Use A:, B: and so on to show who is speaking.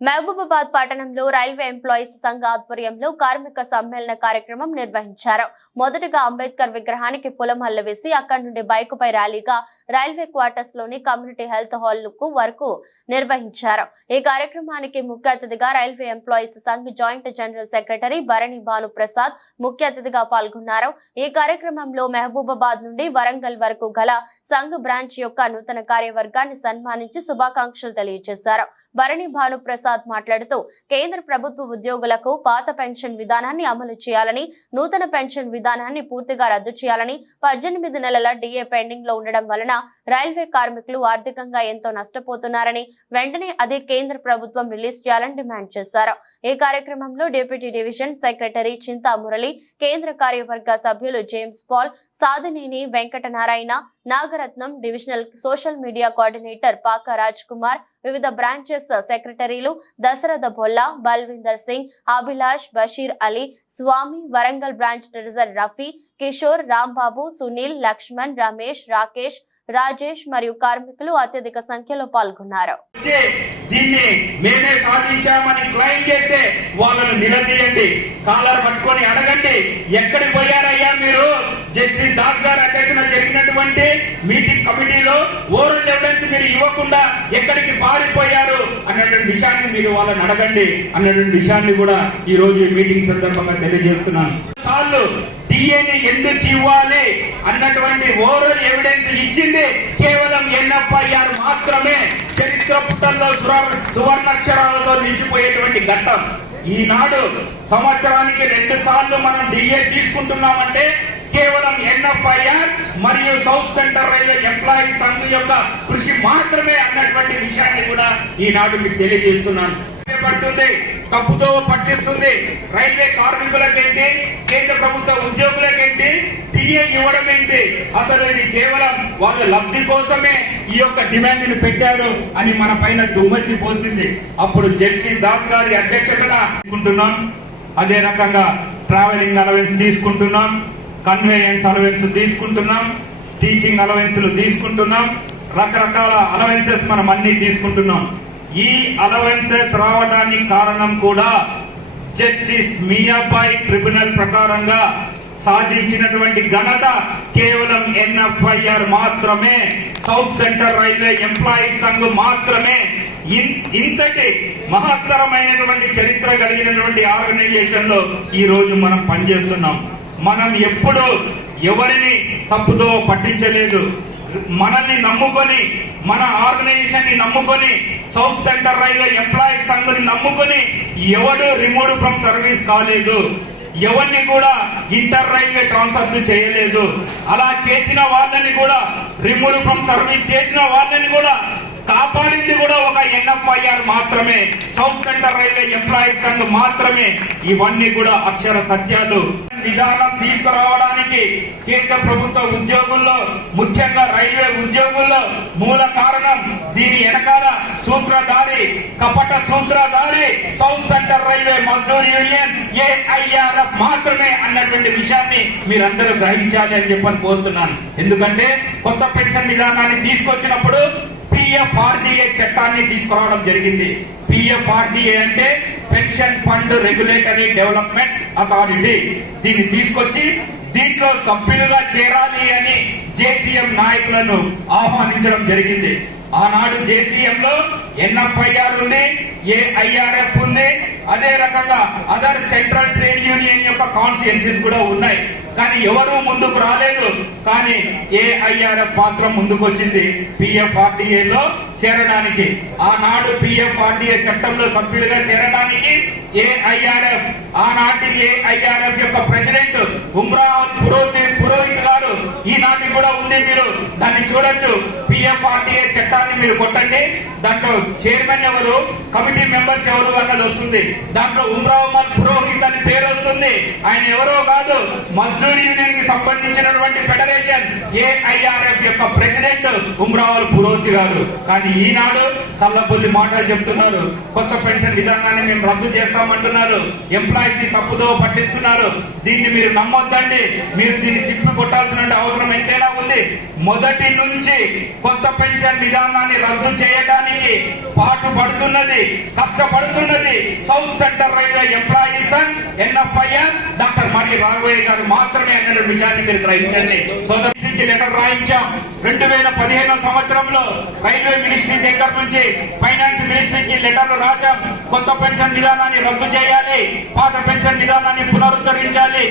A: మహబూబాబాద్ పట్టణంలో railway employees సంఘ ఆధ్వర్యంలో కార్మిక సమ్మేళన కార్యక్రమం నిర్వహించారు. మొదటగా అంబేద్కర్ విగ్రహానికి పులమల్ల వేసి అక్కడి నుండి బైకుపై ర్యాలీగా రైల్వే క్వార్టర్స్లోని కమ్యూనిటీ హెల్త్ హాల్ వరకు నిర్వహించారు. ఈ కార్యక్రమానికి ముఖ్య అతిథిగా railway employees Sangh joint general secretary Bharani Bhanu Prasad ముఖ్య అతిథిగా పాల్గొన్నారు. ఈ కార్యక్రమంలో మహబూబాబాద్ నుండి వరంగల్ వరకు గల సంఘ్ బ్రాంచ్ యొక్క నూతన కార్యవర్గాన్ని సన్మానించి శుభాకాంక్షలు తెలియజేశారు. భరణి భాను ప్రసాద్ మాట్లాడుతూ కేంద్ర ప్రభుత్వ ఉద్యోగులకు పాత పెన్షన్ విధానాన్ని అమలు చేయాలని నూతన పెన్షన్ విధానాన్ని పూర్తిగా రద్దు చేయాలని పద్దెనిమిది నెలల డిఏ పెండింగ్లో ఉండడం వలన రైల్వే కార్మికులు ఆర్థికంగా ఎంతో నష్టపోతున్నారని వెంటనే అదే కేంద్ర ప్రభుత్వం రిలీజ్ చేయాలని డిమాండ్ చేశారు. ఈ కార్యక్రమంలో deputy division secretary Chinta Murali కేంద్ర కార్యవర్గ సభ్యులు James Paul Sadineni Venkatanarayana Nagaratnam divisional social media coordinator Paka Raj Kumar వివిధ బ్రాంచెస్ సెక్రటరీలు దశరథ బొల్లా బల్విందర్ సింగ్ అభిలాష్ బషీర్ అలీ స్వామి వరంగల్ బ్రాంచ్ ట్రెజర్ రఫీ కిషోర్ రాంబాబు సునీల్ లక్ష్మణ్ రమేష్ రాకేష్ రాజేష్ మరియు కార్మికులు అత్యధిక సంఖ్యలో పాల్గొన్నారు.
B: దీన్ని మేమే సాధించామని క్లైమ్ చేస్తే వాళ్ళను నిలదీయండి. కాలర్ పట్టుకొని అడగండి ఎక్కడికి పోయారయ్యా మీరు? జస్టిస్ దాస్ గారు అధ్యక్షన జరిగినటువంటి మీటింగ్ కమిటీలో ఓరల్ ఎవిడెన్స్ మీరు ఇవ్వకుండా ఎక్కడికి పారిపోయారు అన్నటువంటి విషయాన్ని మీరు వాళ్ళని అడగండి అన్నటువంటి విషయాన్ని కూడా ఈ రోజు ఈ మీటింగ్ సందర్భంగా తెలియజేస్తున్నాను. చాలు డిఏని ఎందుకు ఇవ్వాలి అన్నటువంటి ఓరల్ ఎవిడెన్స్ ఇచ్చింది కేవలం ఎన్ఎఫ్ఐఆర్ మాత్రమే. చరిత్ర పుటల్లో సువర్ణాక్షరాలతో నిలిచిపోయేటువంటి ఘట్టం. ఈనాడు సంవత్సరానికి రెండు సార్లు మనం డిఏ తీసుకుంటున్నామంటే కేవలం ఎన్ఎఫ్ఐఆర్ మరియు సౌత్ సెంటర్ రైల్వే ఎంప్లాయీ సంఘం యొక్క కృషి మాత్రమే అన్నటువంటి విషయాన్ని కూడా ఈనాడు మీకు తెలియజేస్తున్నాను. పడుతుంది కప్పుతో పట్టిస్తుంది. రైల్వే కార్మికులకేంటి కేంద్ర ప్రభుత్వ ఉద్యోగులకేంటి టీఏ ఇవ్వడం ఏంటి? అసలు ఇది కేవలం వాళ్ళ లబ్ధి కోసమే ఈ యొక్క డిమాండ్ని పెట్టారు అని మన పైన దుమ్మెత్తి పోసింది. అప్పుడు జస్టిస్ దాస్ గారి అధ్యక్షతన తీసుకుంటున్నాం. అదే రకంగా ట్రావెలింగ్ అలవెన్స్ తీసుకుంటున్నాం. కన్వేయన్స్ అలవెన్స్ తీసుకుంటున్నాం టీచింగ్ అలవెన్స్లు తీసుకుంటున్నాం రకరకాల అలవెన్సెస్ మనం అన్ని తీసుకుంటున్నాం. ఈ అలవెన్సెస్ రావడానికి కారణం కూడా జస్టిస్ మియాబాయ్ ట్రిబ్యునల్ ప్రకారంగా సాధించినటువంటి ఘనత కేవలం ఎన్ఎఫ్ఐఆర్ మాత్రమే. South centre railway employees Sangh మాత్రమే. ఇన్- ఇంతటి మహత్తరమైనటువంటి చరిత్ర కలిగినటువంటి ఆర్గనైజేషన్లో ఈ రోజు మనం పనిచేస్తున్నాం. మనం ఎప్పుడు ఎవరిని తప్పుదో పట్టించలేదు. మనల్ని నమ్ముకొని మన ఆర్గనైజేషన్ని నమ్ముకొని సౌత్ సెంటర్ రైల్వే ఎంప్లాయీస్ సంఘని నమ్ముకొని ఎవడు రిమూవ్ ఫ్రమ్ సర్వీస్ కాలేదు. ఎవరిని కూడా ఇంటర్ రైల్వే ట్రాన్స్ఫర్స్ చేయలేదు. అలా చేసిన వాళ్ళని కూడా రిమూవ్ ఫ్రమ్ సర్వీస్ చేసిన వాళ్ళని కూడా కాపాడింది కూడా ఒక ఎన్ఎఫ్ఐఆర్ మాత్రమే. South centre railway employees Sangh మాత్రమే. ఇవన్నీ కూడా అక్షర సత్యాలు. విధానం తీసుకురావడానికి కేంద్ర ప్రభుత్వ ఉద్యోగుల్లో ముఖ్యంగా రైల్వే ఉద్యోగుల్లో మూల కారణం దీని వెనకాల సూత్రధారి కపట సూత్రధారి south centre railway Mazdoor union AIRF మాత్రమే అన్నటువంటి విషయాన్ని మీరందరూ గ్రహించాలి అని చెప్పని కోరుతున్నాను. ఎందుకంటే కొత్త పెన్షన్ విధానాన్ని తీసుకొచ్చినప్పుడు పిఎఫ్ఆర్డిఏ చట్టాన్ని తీసుకురావడం జరిగింది. పిఎఫ్ఆర్డిఏ అంటే pension fund regulatory development authority. దీన్ని తీసుకొచ్చి దీంట్లో సభ్యులుగా చేరాలి అని జేసీఎం నాయకులను ఆహ్వానించడం జరిగింది. ఆనాడు జేసీఎం లో ఎన్ఎఫ్ఐఆర్ ఉంది ఏఐఆర్ఎఫ్ ఉంది అదే రకంగా అదర్ సెంట్రల్ ట్రేడ్ యూనియన్ యొక్క కాన్స్టిట్యున్సీస్ కూడా ఉన్నాయి. కానీ ఎవరు ముందుకు రాలేదు. కానీ ఏఐఆర్ఎఫ్ మాత్రం ముందుకు వచ్చింది పిఎఫ్ఆర్డిఏ చేరడానికి. ఆనాడు పిఎఫ్ఆర్డిఏ చట్టంలో సభ్యులుగా చేరడానికి ఏఐఆర్ఎఫ్ ఆనాటి ఏఐఆర్ఎఫ్ యొక్క ప్రెసిడెంట్ ఉమ్రా పురోహిత్ పురోహిత్ గారు. ఈనాటి కూడా ఉంది మీరు. దాన్ని చూడొచ్చు. పిఎఫ్ఆర్డిఏ చట్టాన్ని మీరు కొట్టండి. దాంట్లో చైర్మన్ ఎవరు కమిటీ మెంబర్స్ ఎవరు అన్నది వస్తుంది. దాంట్లో ఉమ్రావ్ ఉమర్ పురోహిత్ అని పేరు వస్తుంది ఉంది ఆయన ఎవరో కాదు మజ్దూర్ యూనియన్కి సంబంధించినటువంటి ఫెడరేషన్ ఏఐఆర్ఎఫ్ యొక్క ప్రెసిడెంట్ ఉమ్రావల్ పురోహిత్ గారు. కానీ ఈనాడు కళ్ళబుల్లి మాటలు చెప్తున్నారు. కొత్త పెన్షన్ విధానాన్ని మేము రద్దు చేస్తామంటున్నారు. ఎంప్లాయీస్ని తప్పుదో పట్టిస్తున్నారు. దీన్ని మీరు నమ్మొద్దండి. మీరు దీన్ని తిప్పి కొట్టాల్సిన అవసరం ఎంతైనా ఉంది. మొదటి నుంచి కొత్త పెన్షన్ విధానాన్ని రద్దు చేయడానికి పాటు పడుతున్నది కష్టపడుతున్నది south centre railway employees NFIR doctor మరి రాఘవయ్య గారు మాత్రమే అన్న విషయాన్ని మీరు గ్రహించండి సోదరికి లెటర్ రాయించాం. రెండు వేల పదిహేను సంవత్సరంలో రైల్వే మినిస్ట్రీ దగ్గర నుంచి ఫైనాన్స్ మినిస్ట్రీకి లెటర్లు రాశాం. కొత్త పెన్షన్ విధానాన్ని రద్దు చేయాలి. పాత పెన్షన్ విధానాన్ని పునరుద్ధరించాలి.